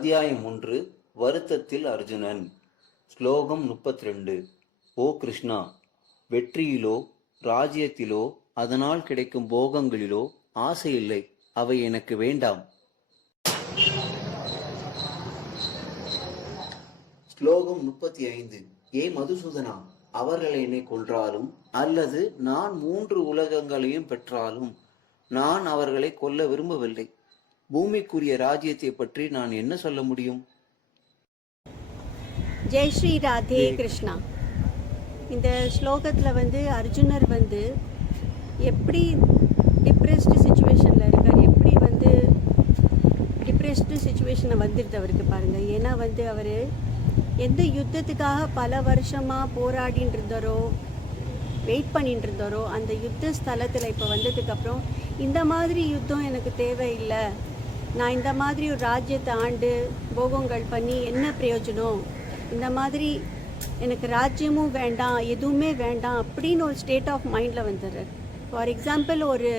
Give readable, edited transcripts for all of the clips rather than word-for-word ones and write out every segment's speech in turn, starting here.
அத்தியாயம் 1. வருத்தத்தில் அர்ஜுனன். ஸ்லோகம் 32. ஓ கிருஷ்ணா, வெற்றியிலோ ராஜ்யத்திலோ அதனால் கிடைக்கும் போகங்களிலோ ஆசை இல்லை, அவை எனக்கு வேண்டாம். ஸ்லோகம் 35. ஏ மதுசூதனா, அவர்கள் என்னை கொன்றாலும் அல்லது நான் 3 உலகங்களையும் பெற்றாலும் நான் அவர்களை கொல்ல விரும்பவில்லை. பூமிக்குரிய ராஜ்யத்தை பற்றி நான் என்ன சொல்ல முடியும்? ஜெய் ஸ்ரீ ராதே கிருஷ்ணா. இந்த ஸ்லோகத்தில் அர்ஜுனர் எப்படி டிப்ரெஸ்டு சுச்சுவேஷனில் இருக்கார், எப்படி டிப்ரெஸ்டு சுச்சுவேஷனை வந்துடுது அவருக்கு பாருங்கள். ஏன்னா அவர் எந்த யுத்தத்துக்காக பல வருஷமாக போராடின்னு இருந்தாரோ, வெயிட் பண்ணிட்டு இருந்தாரோ, அந்த யுத்த ஸ்தலத்தில் இப்போ வந்ததுக்கப்புறம் இந்த மாதிரி யுத்தம் எனக்கு தேவையில்லை, நான் இந்த மாதிரி ஒரு ராஜ்யத்தை ஆண்டு போகங்கள் பண்ணி என்ன பிரயோஜனம், இந்த மாதிரி எனக்கு ராஜ்யமும் வேண்டாம் எதுவுமே வேண்டாம் அப்படின்னு ஒரு ஸ்டேட் ஆஃப் மைண்டில் வந்துடுறார். ஃபார் எக்ஸாம்பிள், ஒரு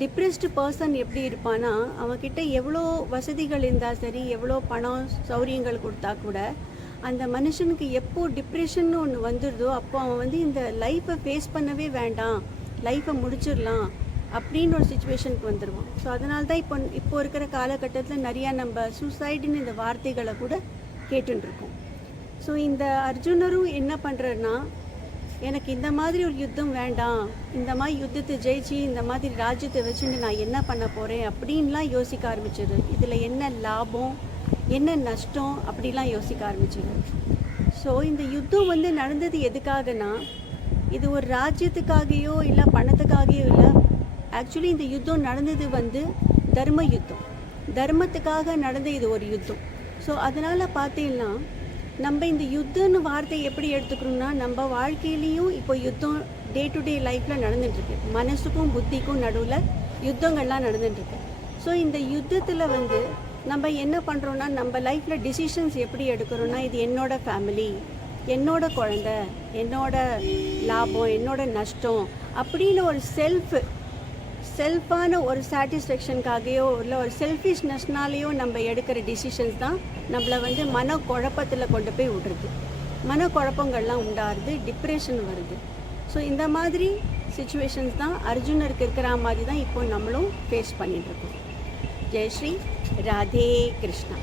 டிப்ரெஸ்டு பர்சன் எப்படி இருப்பான்னா, அவன்கிட்ட எவ்வளோ வசதிகள் இருந்தால் சரி, எவ்வளோ பணம் சௌரியங்கள் கொடுத்தா கூட அந்த மனுஷனுக்கு எப்போ டிப்ரெஷன் ஒன்று வந்துடுதோ அப்போ அவன் இந்த லைஃப்பை ஃபேஸ் பண்ணவே வேண்டாம், லைஃப்பை முடிச்சிடலாம் அப்படின்னு ஒரு சுச்சுவேஷனுக்கு வந்துடுவான். ஸோ அதனால தான் இப்போ இருக்கிற காலகட்டத்தில் நிறையா நம்ம சூசைடுன்னு இந்த வார்த்தைகளை கூட கேட்டுருக்கோம். ஸோ இந்த அர்ஜுனரும் என்ன பண்ணுறன்னா, எனக்கு இந்த மாதிரி ஒரு யுத்தம் வேண்டாம், இந்த மாதிரி யுத்தத்தை ஜெயிச்சு இந்த மாதிரி ராஜ்யத்தை வச்சுட்டு நான் என்ன பண்ண போகிறேன் அப்படின்லாம் யோசிக்க ஆரம்பிச்சிடு. இதில் என்ன லாபம் என்ன நஷ்டம் அப்படிலாம் யோசிக்க ஆரம்பிச்சிடு. ஸோ இந்த யுத்தம் நடந்தது எதுக்காகனா, இது ஒரு ராஜ்யத்துக்காகையோ இல்லை பணத்துக்காகையோ இல்லை. ஆக்சுவலி இந்த யுத்தம் நடந்தது தர்ம யுத்தம், தர்மத்துக்காக நடந்த இது ஒரு யுத்தம். ஸோ அதனால் பார்த்தீங்கன்னா நம்ம இந்த யுத்தம்னு வார்த்தை எப்படி எடுத்துக்கணும்னா, நம்ம வாழ்க்கையிலையும் இப்போ யுத்தம் டே டு டே லைஃப்பில் நடந்துட்டுருக்கு. மனசுக்கும் புத்திக்கும் நடுவில் யுத்தங்கள்லாம் நடந்துட்டுருக்கு. ஸோ இந்த யுத்தத்தில் நம்ம என்ன பண்ணுறோன்னா, நம்ம லைஃப்பில் டிசிஷன்ஸ் எப்படி எடுக்கிறோன்னா, இது என்னோட ஃபேமிலி, என்னோட குழந்த, என்னோட லாபம், என்னோட நஷ்டம் அப்படின்னு ஒரு செல்ஃபான ஒரு சாட்டிஸ்ஃபேக்ஷனுக்காகையோ இல்லை ஒரு செல்ஃபிஷ்னஸ்னாலேயோ நம்ம எடுக்கிற டிசிஷன்ஸ் தான் நம்மளை மனக்குழப்பத்தில் கொண்டு போய் விடுறது. மனக்குழப்பங்கள்லாம் உண்டாருது, டிப்ரெஷன் வருது. ஸோ இந்த மாதிரி சுச்சுவேஷன்ஸ் தான் அர்ஜுனருக்கு இருக்கிற மாதிரி தான் இப்போ நம்மளும் ஃபேஸ் பண்ணிகிட்ருக்கோம். ஜெய் ஸ்ரீ ராதே கிருஷ்ணா.